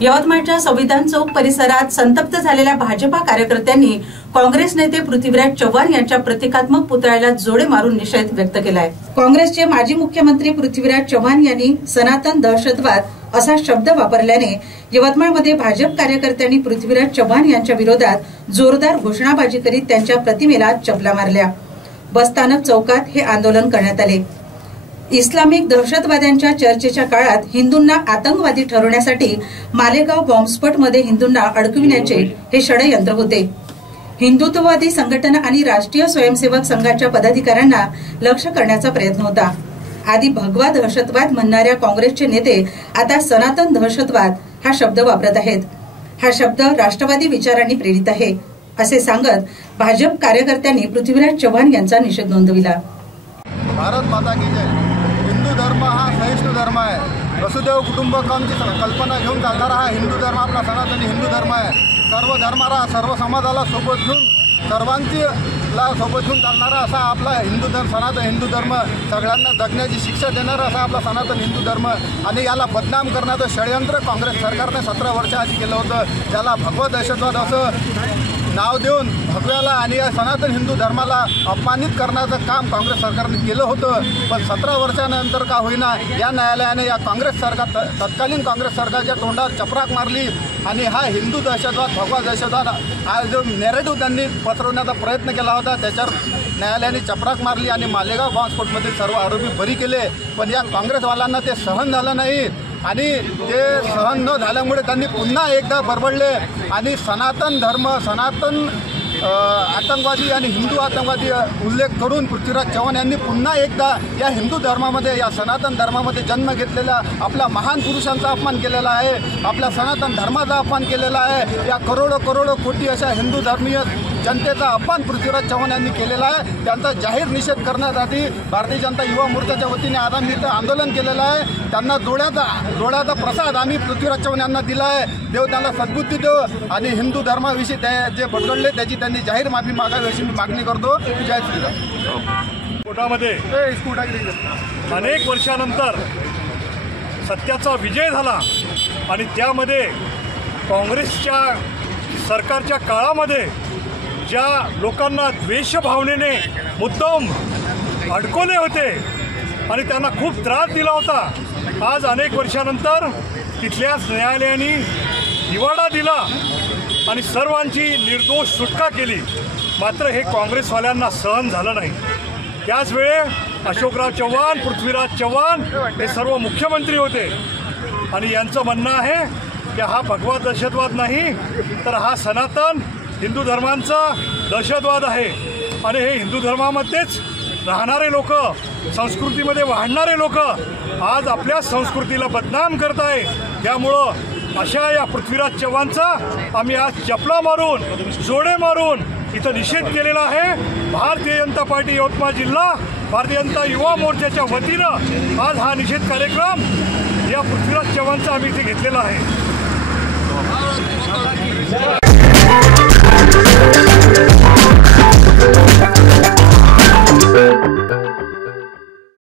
यवतमाळच्या संविधान चौक परिसरात संतप्त झालेल्या भाजपा कार्यकर्त्यांनी काँग्रेस नेते पृथ्वीराज चव्हाण यांच्या प्रतिकात्मक पुतळ्याला जोडे मारून निषेध व्यक्त केलाय। काँग्रेसचे माजी मुख्यमंत्री पृथ्वीराज चव्हाण यांनी सनातन दहशतवाद असा शब्द वापरल्याने यवतमाळमध्ये भाजप कार्यकर्त्यांनी पृथ्वीराज चव्हाण यांच्या विरोधात जोरदार घोषणाबाजी करीत त्यांच्या प्रतिमेला चपला मारल्या। बसस्थानक चौकात हे आंदोलन करण्यात आले। इस्लामिक दहशतवाद्यांच्या चर्चेच्या काळात हिंदूंना आतंकवादी ठरवण्यासाठी मालेगाव बॉम्बस्फोटमध्ये हिंदूंना अडकविण्याचे हे षडयंत्र होते। हिंदुत्ववादी संघटना आणि राष्ट्रीय स्वयंसेवक संघाच्या पदाधिकाऱ्यांना लक्ष करण्याचा प्रयत्न होता। आधी भगवा दहशतवाद म्हणणाऱ्या काँग्रेसचे नेते आता सनातन दहशतवाद हा शब्द वापरत आहेत। हा शब्द राष्ट्रवादी विचारांनी प्रेरित आहे असे सांगत भाजप कार्यकर्त्यांनी पृथ्वीराज चव्हाण यांचा निषेध नोंदविला। भारत माता की जय। हिंदू धर्म हा सहिष्णु धर्म आहे। वसुदैव कुटुंबकमची कल्पना घेऊन चालणारा हा हिंदू धर्म आपला सनातनी हिंदू धर्म आहे। सर्व धर्माला सर्व समाजाला सोबत घेऊन सर्वांचीला सोबत घेऊन चालणारा असा आपला हिंदू धर्म सनातन हिंदू धर्म, सगळ्यांना जगण्याची शिक्षा देणारा असा आपला सनातन हिंदू धर्म। आणि याला बदनाम करण्याचं षडयंत्र काँग्रेस सरकारने 17 वर्षाआधी केलं होतं। त्याला भगवा दहशतवाद असं नाव देऊन भगव्याला आणि या सनातन हिंदू धर्माला अपमानित करण्याचं काम काँग्रेस सरकारने केलं होतं। पण 17 वर्षानंतर का होईना या न्यायालयाने या काँग्रेस सरकार तत्कालीन काँग्रेस सरकारच्या तोंडात चपराक मारली आणि हा हिंदू दहशतवाद भगवा दहशतवाद हा जो नेरेटिव्ह त्यांनी पसरवण्याचा प्रयत्न केला होता त्याच्यावर न्यायालयाने चपराक मारली आणि मालेगाव बॉम्बस्फोटमधील सर्व आरोपी बरी केले। पण या काँग्रेसवाल्यांना ते सहन झालं नाही आणि ते सहन न झाल्यामुळे त्यांनी पुन्हा एकदा बरबडले आणि सनातन धर्म सनातन आतंकवादी आणि हिंदू आतंकवादी उल्लेख करून पृथ्वीराज चव्हाण यांनी पुन्हा एकदा या हिंदू धर्मामध्ये या सनातन धर्मामध्ये जन्म घेतलेल्या आपल्या महान पुरुषांचा अपमान केलेला आहे। आपल्या सनातन धर्माचा अपमान केलेला आहे। या करोडो कोटी अशा हिंदू धर्मीय जनतेचा अपमान पृथ्वीराज चव्हाण यांनी केलेला आहे। त्यांचा जाहीर निषेध करण्यासाठी भारतीय जनता युवा मोर्चाच्या वतीने आज आम्ही इथं आंदोलन केलेलं आहे। त्यांना डोळ्याचा प्रसाद आम्ही पृथ्वीराज चव्हाण यांना दिला आहे। देव त्यांना सद्बुद्धी देव आणि हिंदू धर्माविषयी जे बदलले त्याची त्यांनी जाहीर माफी मागावी अशी मी मागणी करतो। जय श्रीराम। कोटामध्ये अनेक वर्षानंतर सत्याचा विजय झाला आणि त्यामध्ये काँग्रेसच्या सरकारच्या काळामध्ये ज्या लोकांना द्वेष भावनेने मुद्दाम अडकवले होते आणि त्यांना खूप त्रास दिला होता, आज अनेक वर्षानंतर तिथल्याच न्यायालयाने निवाडा दिला आणि सर्वांची निर्दोष सुटका केली। मात्र हे काँग्रेसवाल्यांना सहन झालं नाही। त्याचवेळे अशोकराव चव्हाण, पृथ्वीराज चव्हाण हे सर्व मुख्यमंत्री होते आणि यांचं म्हणणं आहे की हा भगवा दहशतवाद नाही तर हा सनातन हिंदू धर्मांचा दहशतवाद आहे आणि हे हिंदू धर्मामध्येच राहणारे लोक, संस्कृतीमध्ये वाढणारे लोक आज आपल्या संस्कृतीला बदनाम करत आहे। त्यामुळं अशा या पृथ्वीराज चव्हाणचा आम्ही आज चपला मारून जोडे मारून इथं निषेध केलेला आहे। भारतीय जनता पार्टी यवतमाळ जिल्हा भारतीय जनता युवा मोर्चाच्या वतीनं आज हा निषेध कार्यक्रम या पृथ्वीराज चव्हाणचा आम्ही इथे घेतलेला आहे।